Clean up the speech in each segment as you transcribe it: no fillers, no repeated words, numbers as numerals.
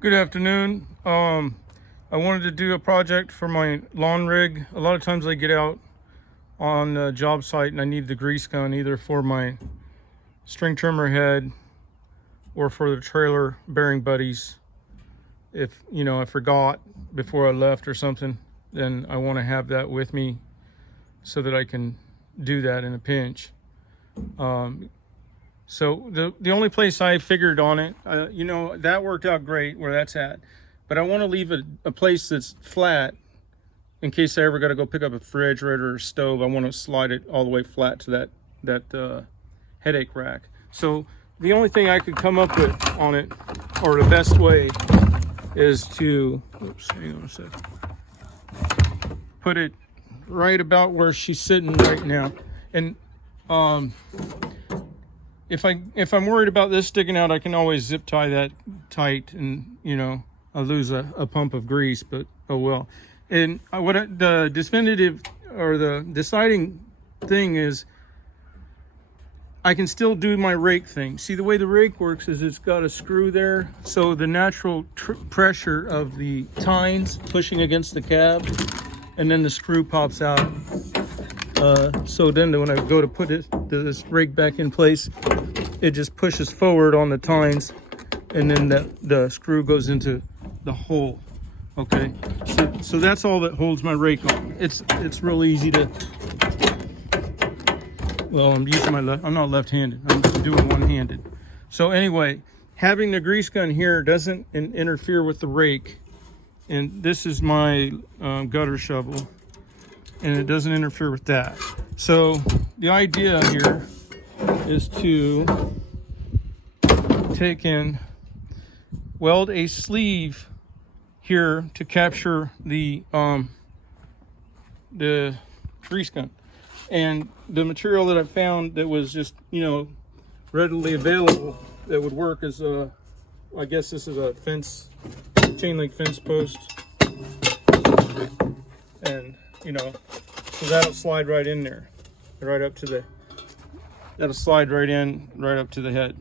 Good afternoon. I wanted to do a project for my lawn rig. A lot of times I get out on a job site and I need the grease gun either for my string trimmer head or for the trailer bearing buddies. If I forgot before I left or something, then I want to have that with me so that I can do that in a pinch. So the only place I figured on it, that worked out great where that's at. But I want to leave a place that's flat in case I ever got to go pick up a refrigerator or stove. I want to slide it all the way flat to that headache rack. So the only thing I could come up with on it, or the best way, is to, hang on a sec, put it right about where she's sitting right now. And if I'm worried about this sticking out, I can always zip tie that tight, and I'll lose a pump of grease, but oh well. And the definitive or the deciding thing is, I can still do my rake thing. See, the way the rake works is it's got a screw there, so the natural pressure of the tines pushing against the cab, and then the screw pops out. So then when I go to put this rake back in place, it just pushes forward on the tines, and then the screw goes into the hole. Okay, so that's all that holds my rake on. It's real easy to. Well, I'm using I'm not left-handed. I'm doing one-handed. So anyway, having the grease gun here doesn't interfere with the rake, and this is my gutter shovel, and it doesn't interfere with that. So the idea here is to take and weld a sleeve here to capture the grease gun. And the material that I found that was just readily available that would work is I guess this is a chain link fence post, and so that'll slide right in there, right up to that'll slide right up to the head.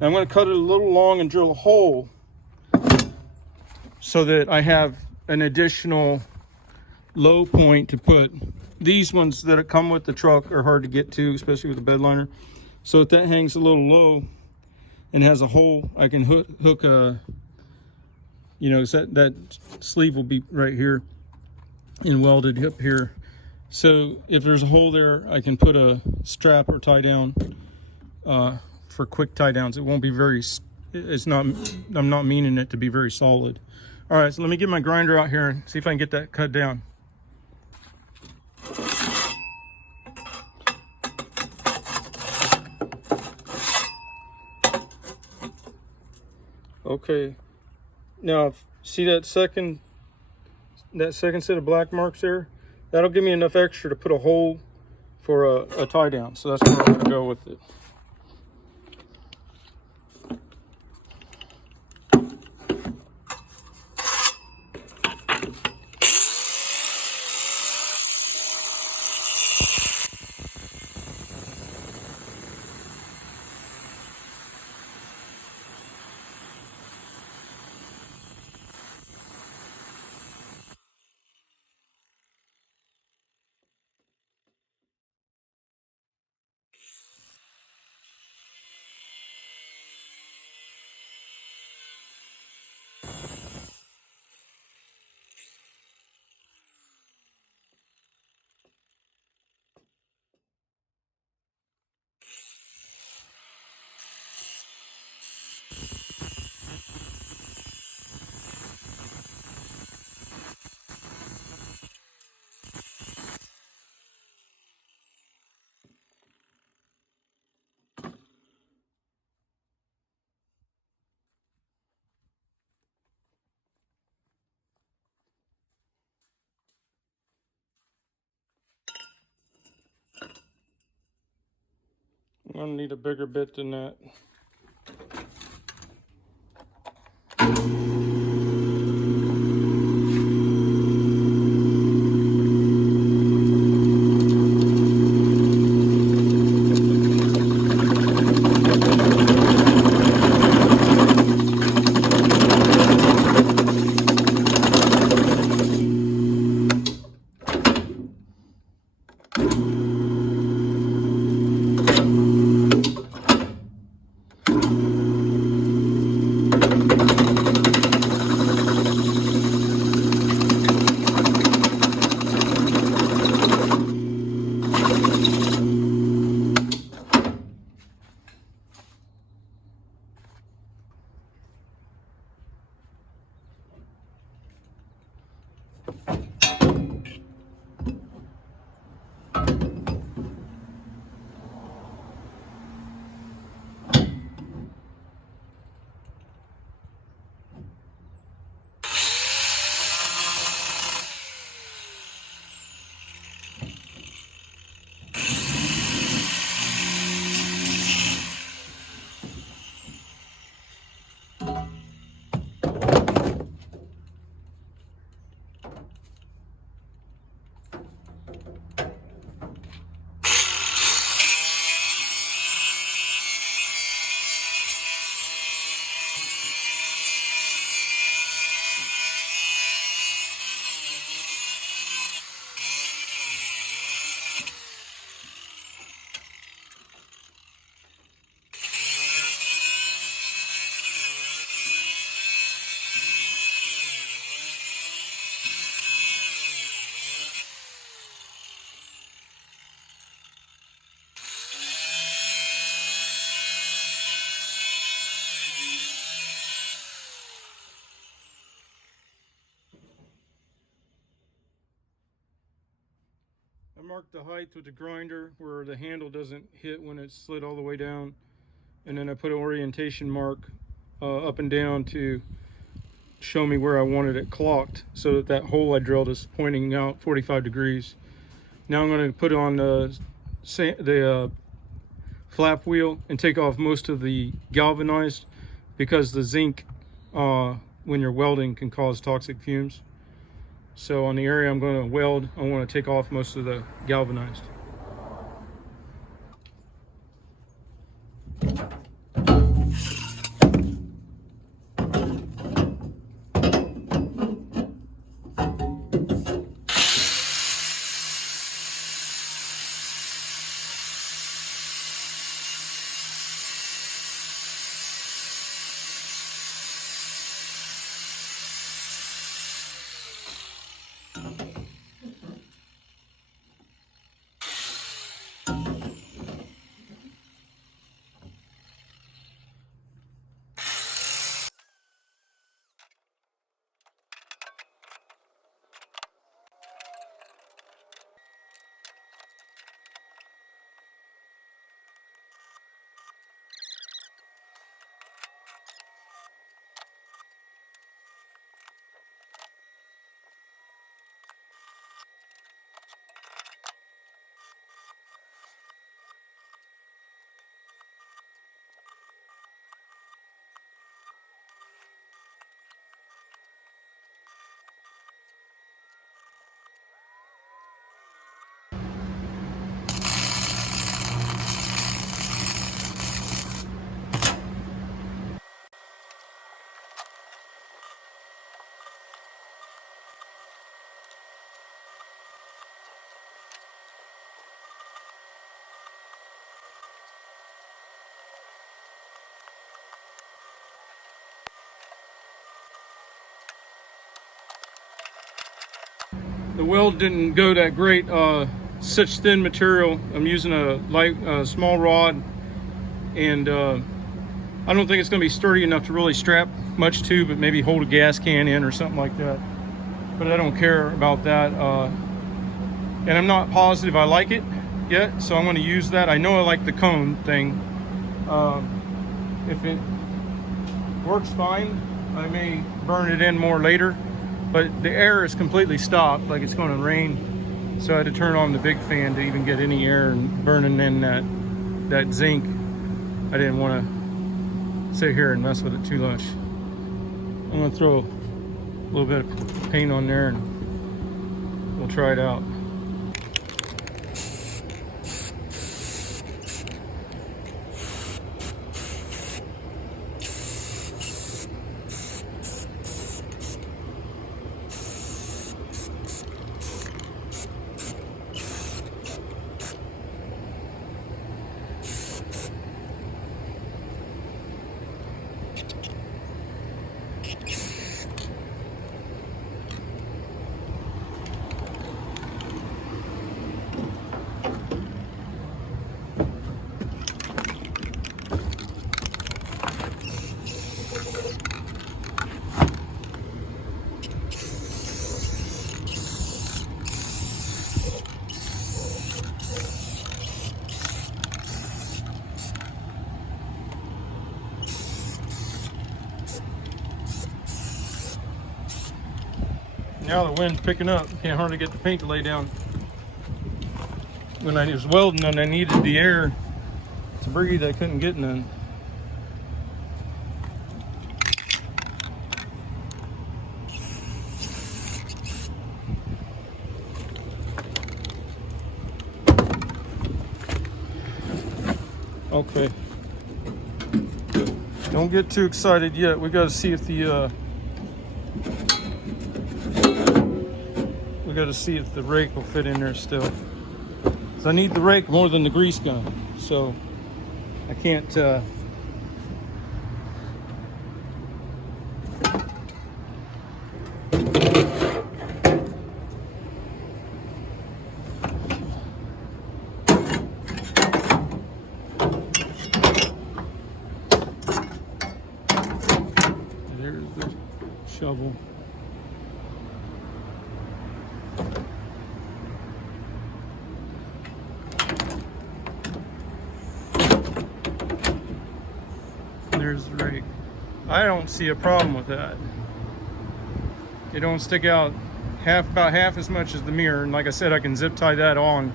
Now I'm going to cut it a little long and drill a hole so that I have an additional low point to put. These ones that come with the truck are hard to get to, especially with the bed liner. So if that hangs a little low and has a hole, I can hook a, that sleeve will be right here and welded up here. So if there's a hole there, I can put a strap or tie down for quick tie downs. It won't be I'm not meaning it to be very solid. All right, so let me get my grinder out here and see if I can get that cut down. Okay, now see that second set of black marks there? That'll give me enough extra to put a hole for a tie down. So that's where I'm going to go with it. I'm gonna need a bigger bit than that. I marked the height with the grinder where the handle doesn't hit when it's slid all the way down. And then I put an orientation mark up and down to show me where I wanted it clocked, so that that hole I drilled is pointing out 45 degrees. Now I'm going to put on the flap wheel and take off most of the galvanized, because the zinc when you're welding can cause toxic fumes. So on the area I'm going to weld, I want to take off most of the galvanized. The weld didn't go that great. Such thin material. I'm using a light, small rod, and I don't think it's going to be sturdy enough to really strap much to, but maybe hold a gas can in or something like that. But I don't care about that. And I'm not positive I like it yet, so I'm going to use that. I know I like the cone thing. If it works fine, I may burn it in more later. But the air is completely stopped, like it's going to rain. So I had to turn on the big fan to even get any air and burning in that zinc. I didn't want to sit here and mess with it too much. I'm going to throw a little bit of paint on there and we'll try it out. Now the wind's picking up. Can't hardly get the paint to lay down. When I was welding and I needed the air to breathe, I couldn't get none. Okay. Don't get too excited yet. We got to see if the rake will fit in there still. So I need the rake more than the grease gun. So I can't. There's the shovel. There's the rake. I don't see a problem with that. It don't stick out about half as much as the mirror, and like I said, I can zip tie that on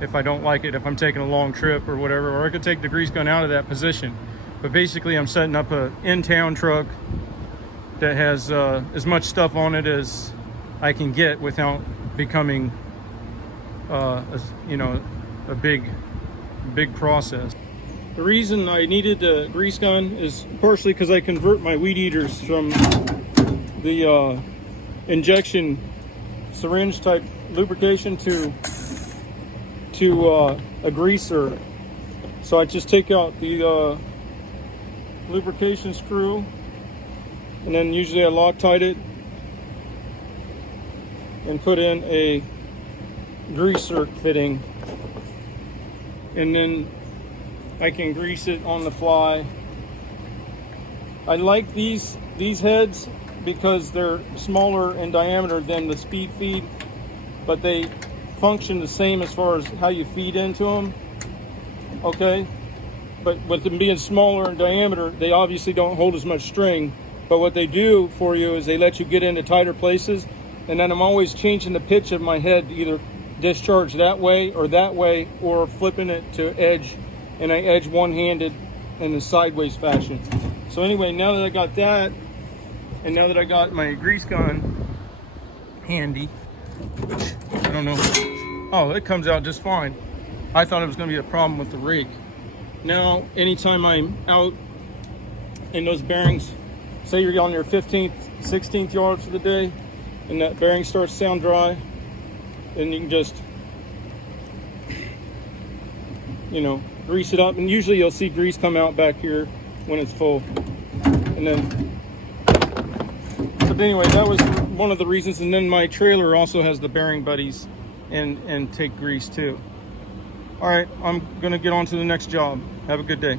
if I don't like it, if I'm taking a long trip or whatever, or I could take the grease gun out of that position. But basically I'm setting up a in-town truck that has as much stuff on it as I can get without becoming a big process. The reason I needed the grease gun is partially because I convert my weed eaters from the injection syringe type lubrication to a greaser. So I just take out the lubrication screw, and then usually I Loctite it and put in a greaser fitting, and then I can grease it on the fly. I like these heads because they're smaller in diameter than the speed feed, but they function the same as far as how you feed into them. Okay, but with them being smaller in diameter, they obviously don't hold as much string, but what they do for you is they let you get into tighter places, and then I'm always changing the pitch of my head to either discharge that way, or flipping it to edge, and I edge one-handed in a sideways fashion. So anyway, now that I got that, and now that I got my grease gun handy, which I don't know, oh, it comes out just fine. I thought it was going to be a problem with the rake. Now, anytime I'm out in those bearings, say you're on your 15th, 16th yard for the day, and that bearing starts to sound dry, then you can just, grease it up. And usually you'll see grease come out back here when it's full. And then, but anyway, that was one of the reasons. And then my trailer also has the bearing buddies and take grease too. All right, I'm gonna get on to the next job. Have a good day.